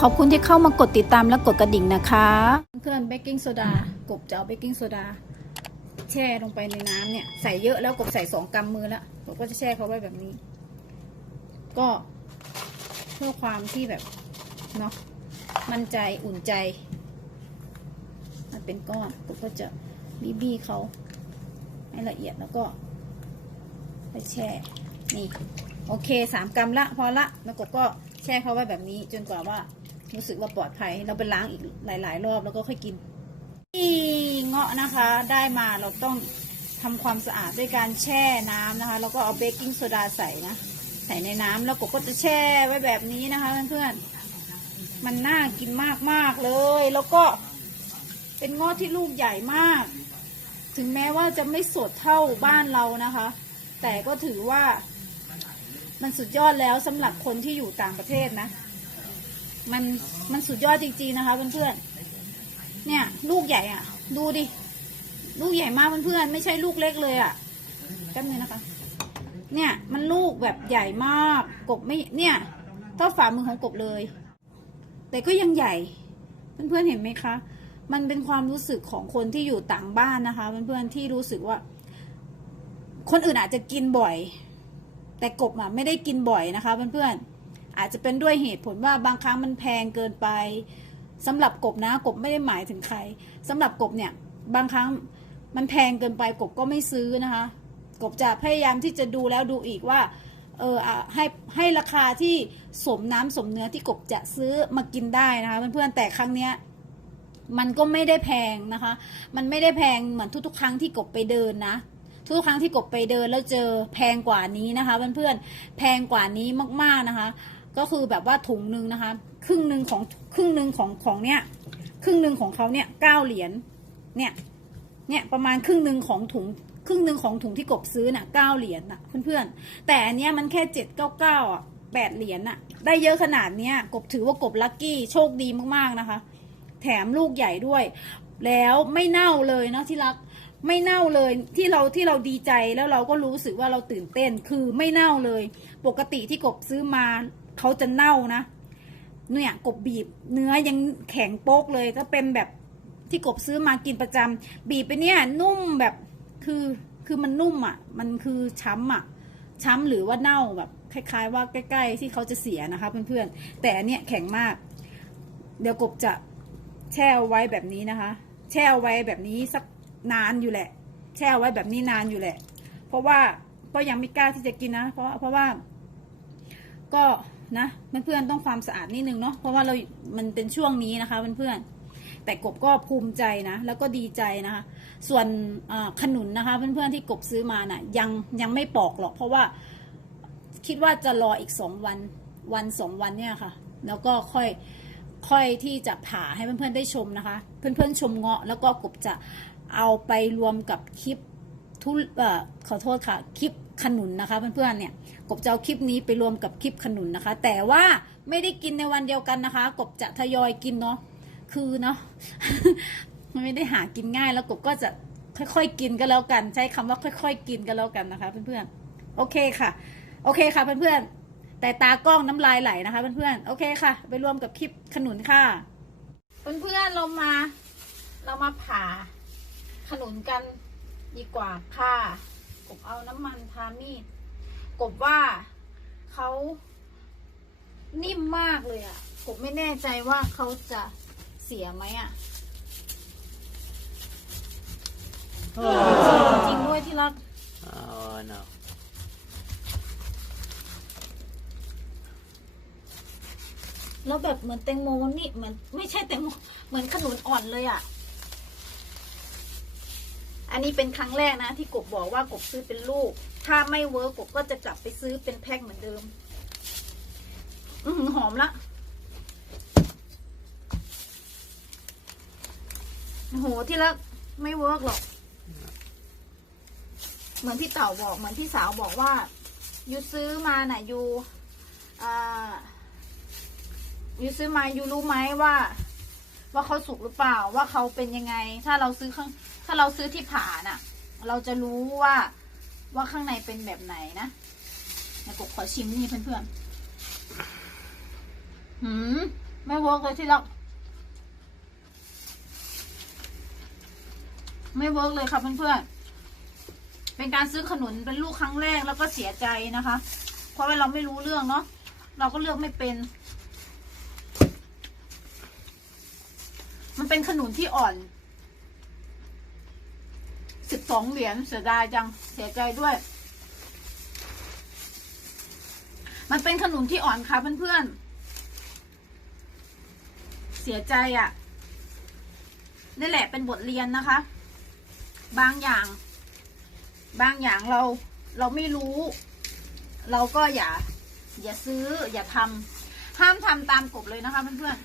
ขอบคุณที่เข้ามากดติดตามและกดกระดิ่งนะคะ เพื่อนเบกกิ้งโซดากบจะเอาเบกกิ้งโซดาแช่ลงไปในน้ำเนี่ยใส่เยอะแล้วกบใส่สองกำมือแล้วกบก็จะแช่เขาไว้แบบนี้ ก็เพื่อความที่แบบเนาะมั่นใจอุ่นใจ มันเป็นก้อนกบก็จะบีบีเขาให้ละเอียดแล้วก็ไปแช่นี่โอเคสามกรัมละพอละแล้วกบก็แช่เขาไว้แบบนี้จนกว่าว่า รู้สึกว่าปลอดภัย เราไปล้างอีกหลาย ๆ รอบแล้วก็ค่อยกินนี่เงาะนะคะได้มาเราต้องทำความสะอาดด้วยการแช่น้ำนะคะ แล้วก็เอาเบกกิ้งโซดาใส่นะ ใส่ในน้ำแล้วกบก็จะแช่ไว้แบบนี้นะคะเพื่อนๆมันน่ากินมากๆเลย แล้วก็เป็นเงาะที่ลูกใหญ่มาก ถึงแม้ว่าจะไม่สดเท่าบ้านเรานะคะ แต่ก็ถือว่ามันสุดยอดแล้วสำหรับคนที่อยู่ต่างประเทศนะ มันมันสุดยอดจริงๆนะคะเพื่อนๆเนี่ย ลูกใหญ่อะ ดูดิ ลูกใหญ่มากเพื่อนๆไม่ใช่ลูกเล็กเลยอะแป๊บนึงนะคะ เนี่ยมันลูกแบบใหญ่มาก กบไม่เนี่ยเท่าฝ่ามือของกบเลย แต่ก็ยังใหญ่ เพื่อนๆเห็นไหมคะ มันเป็นความรู้สึกของคนที่อยู่ต่างบ้านนะคะ เพื่อนๆที่รู้สึกว่า คนอื่นอาจจะกินบ่อย แต่กบอะไม่ได้กินบ่อยนะคะ เพื่อนๆ อาจจะเป็นด้วยเหตุผลว่าบางครั้งมันแพงเกินไปสำหรับกบนะกบไม่ได้หมายถึงใครสำหรับกบเนี่ยบางครั้งมันแพงเกินไปกบก็ไม่ซื้อนะคะ กบจะพยายามที่จะดูแล้วดูอีกว่าเออให้ให้ราคาที่สมน้ำสมเนื้อที่กบจะซื้อมากินได้นะคะเพื่อนๆแต่ครั้งเนี้ยมันก็ไม่ได้แพงนะคะ มันไม่ได้แพงเหมือนทุกๆ ครั้งที่กบไปเดินนะ ทุกครั้งที่กบไปเดินแล้วเจอแพงกว่านี้นะคะเพื่อนๆแพงกว่านี้มากๆนะคะ ก็คือแบบว่าถุงหนึ่งนะคะ ครึ่งหนึ่งของครึ่งหนึ่งของของเนี้ยครึ่งหนึ่งของเขาเนี่ยเก้าเหรียญเนี่ยเนี่ยประมาณครึ่งหนึ่งของถุงครึ่งหนึ่งของถุงที่กบซื้อน่ะเก้าเหรียญน่ะเพื่อนๆแต่อันเนี้ยมันแค่เจ็ดเก้าเก้าอะแปดเหรียญน่ะได้เยอะขนาดเนี้ยกบถือว่ากบลัคกี้โชคดีมากๆนะคะ แถมลูกใหญ่ด้วย แล้วไม่เน่าเลยเนาะที่รักไม่เน่าเลยที่เราที่เราดีใจแล้วเราก็รู้สึกว่าเราตื่นเต้นคือไม่เน่าเลย ปกติที่กบซื้อมา เขาจะเน่านะ เนี่ยกบบีบเนื้อยังแข็งโป๊กเลยถ้าเป็นแบบที่กบซื้อมากินประจำบีบไปเนี่ย นุ่มแบบคือคือมันนุ่มอะ มันคือช้ำอะ ช้ำหรือว่าเน่าแบบคล้ายๆ ว่าใกล้ๆ ที่เขาจะเสียนะคะเพื่อนๆ แต่เนี้ยแข็งมาก เดี๋ยวกบจะแช่เอาไว้แบบนี้นะคะ แช่เอาไว้แบบนี้สักนานอยู่แหละ แช่เอาไว้แบบนี้นานอยู่แหละ เพราะว่าก็ยังไม่กล้าที่จะกินนะ เพราะเพราะว่า ก็ นะเพื่อนๆต้องความสะอาดนิดนึงเนาะเพราะว่าเรามันเป็นช่วงนี้นะคะเพื่อนๆแต่กบก็ภูมิใจนะแล้วก็ดีใจนะคะ ส่วนขนุนนะคะ เพื่อนๆที่กบซื้อมาน่ะยังยังไม่ปอกหรอก เพราะว่าคิดว่าจะรออีกสองวันวันสองวันเนี่ยค่ะ แล้วก็ค่อยค่อยที่จะผ่าให้เพื่อนๆได้ชมนะคะ เพื่อนๆชมเงาะแล้วก็กบจะเอาไปรวมกับคลิป ทุเอ่อขอโทษค่ะ คลิปขนุนนะคะเพื่อนๆเนี่ยกบจะเอาคลิปนี้ไปรวมกับคลิปขนุนนะคะ แต่ว่าไม่ได้กินในวันเดียวกันนะคะ กบจะทยอยกินเนาะคือเนาะมันไม่ได้หากินง่ายแล้วกบก็จะค่อยๆกินก็แล้วกัน ใช้คำว่าค่อยๆกินก็แล้วกันนะคะ เพื่อนๆโอเคค่ะ โอเคค่ะเพื่อนๆแต่ตากล้องน้ำลายไหลนะคะ เพื่อนๆโอเคค่ะ ไปรวมกับคลิปขนุนค่ะ เพื่อนๆเรามา เรามาผ่าขนุนกัน ดีกว่าค่ะ กบเอาน้ำมันทามีด กบว่าเขานิ่มมากเลยอะ่ะ กบไม่แน่ใจว่าเขาจะเสียไหมอะ่ะจริงๆด้วยที่รัก Oh no. แล้วแบบเหมือนแตงโมนี่เหมือนไม่ใช่แตงโมเหมือนขนุนอ่อนเลยอะ่ะ อันนี้เป็นครั้งแรกนะ ที่กบบอกว่ากบซื้อเป็นลูก ถ้าไม่เวิร์กกบก็จะกลับไปซื้อเป็นแพ็คเหมือนเดิม อือหอมละโอ้โหที่ละไม่เวิร์กหรอก เหมือนที่เต่าบอกเหมือนที่สาวบอกว่ายูซื้อมาน่ะยูอ่ายูซื้อมายูรู้ไหมว่า ว่าเขาสุกหรือเปล่าว่าเขาเป็นยังไง ถ้าเราซื้อข้างถ้าเราซื้อที่ผ่าน่ะ เราจะรู้ว่าว่าข้างในเป็นแบบไหนนะเดี๋ยวกบขอชิมนี่เพื่อนๆหืมไม่เวิร์กเลยที่รักไม่เวิร์กเลยค่ะเพื่อนๆ เป็นการซื้อขนุนเป็นลูกครั้งแรกแล้วก็เสียใจนะคะ เพราะว่าเราไม่รู้เรื่องเนาะ เราก็เลือกไม่เป็น มันเป็นขนุนที่อ่อนสิบสองเหรียญเสียดายจังเสียใจด้วย มันเป็นขนุนที่อ่อนค่ะเพื่อนๆ เสียใจอะ่ะนี่แหละเป็นบทเรียนนะคะ บางอย่าง บางอย่างเราเราไม่รู้ เราก็อย่า อย่าซื้ออย่าทำห้ามทำตามกบเลยนะคะเพื่อน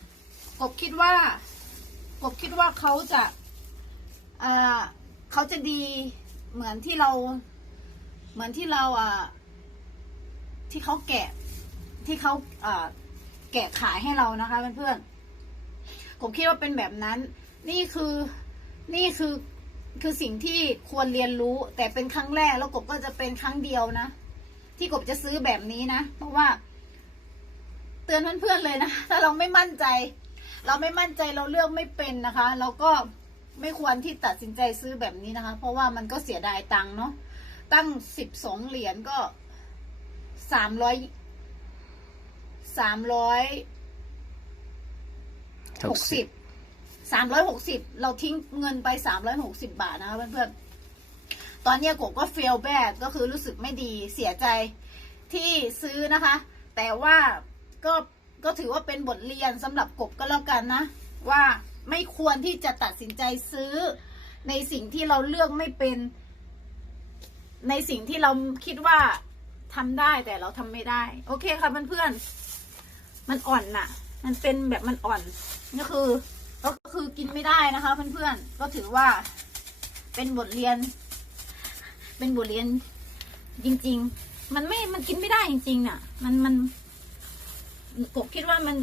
ๆกบคิดว่า กบคิดว่าเขาจะเอ่อเขาจะดีเหมือนที่เรา เหมือนที่เราอะที่เขาแกะ ที่เขาอ่อแกะขายให้เรานะคะเพื่อนๆผมคิดว่าเป็นแบบนั้น นี่คือนี่คือคือสิ่งที่ควรเรียนรู้ แต่เป็นครั้งแรกแล้วกบก็จะเป็นครั้งเดียวนะที่กบจะซื้อแบบนี้นะเพราะว่า เตือนเพื่อนๆเลยนะถ้าเราไม่มั่นใจ เราไม่มั่นใจเราเลือกไม่เป็นนะคะ เราก็ไม่ควรที่ตัดสินใจซื้อแบบนี้นะคะ เพราะว่ามันก็เสียดายตังค์เนาะตั้งสิบสองเหรียญก็สามร้อยสามร้อยหกสิบสามร้อยหกสิบเราทิ้งเงินไปสามร้อยหกสิบาทนะคะเพื่อนๆตอนนี้กบก็เฟลแบดก็คือรู้สึกไม่ดีเสียใจที่ซื้อนะคะ แต่ว่าก็ ก็ถือว่าเป็นบทเรียนสำหรับกบก็แล้วกันนะ ว่าไม่ควรที่จะตัดสินใจซื้อ ในสิ่งที่เราเลือกไม่เป็น ในสิ่งที่เราคิดว่าทำได้แต่เราทำไม่ได้ โอเคค่ะเพื่อนๆมันอ่อนน่ะ มันเป็นแบบมันอ่อนก็คือก็คือกินไม่ได้นะคะ เพื่อนๆก็ถือว่าเป็นบทเรียน เป็นบทเรียนจริง ๆ มันไม่มันกินไม่ได้จริงๆน่ะ มันมัน กบคิดว่ามัน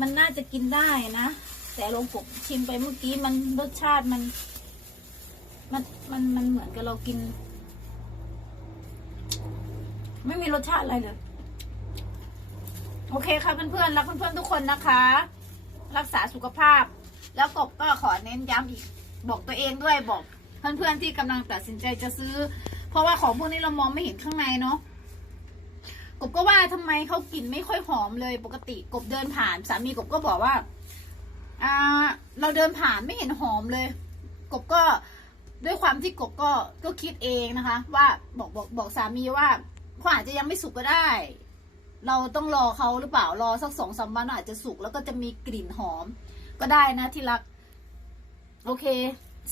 มันน่าจะกินได้นะ แต่ลงกบชิมไปเมื่อกี้มันรสชาติมัน มันมันมันเหมือนกับเรากิน ไม่มีรสชาติอะไรเลย โอเคค่ะเพื่อนๆรักเพื่อนๆทุกคนนะคะ รักษาสุขภาพ แล้วกบก็ขอเน้นย้ำอีก บอกตัวเองด้วยบอกเพื่อนๆที่กำลังตัดสินใจจะซื้อ เพราะว่าของพวกนี้เรามองไม่เห็นข้างในเนาะ กบก็ว่าทำไมเขากลิ่นไม่ค่อยหอมเลยปกติกบเดินผ่าน สามีกบก็บอกว่าอ่า เราเดินผ่านไม่เห็นหอมเลย กบก็ด้วยความที่กบก็ก็คิดเองนะคะ ว่าบอกบอกบอกสามีว่าเขาอาจจะยังไม่สุกก็ได้ เราต้องรอเขาหรือเปล่ารอสักสองสามวันอาจจะสุกแล้วก็จะมีกลิ่นหอม ก็ได้นะที่รัก โอเค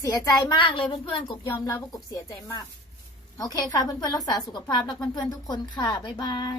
เสียใจมากเลยเพื่อนๆกบยอมรับว่ากบเสียใจมาก โอเคค่ะเพื่อนๆรักษาสุขภาพรักเพื่อนๆทุกคนค่ะ บ๊ายบาย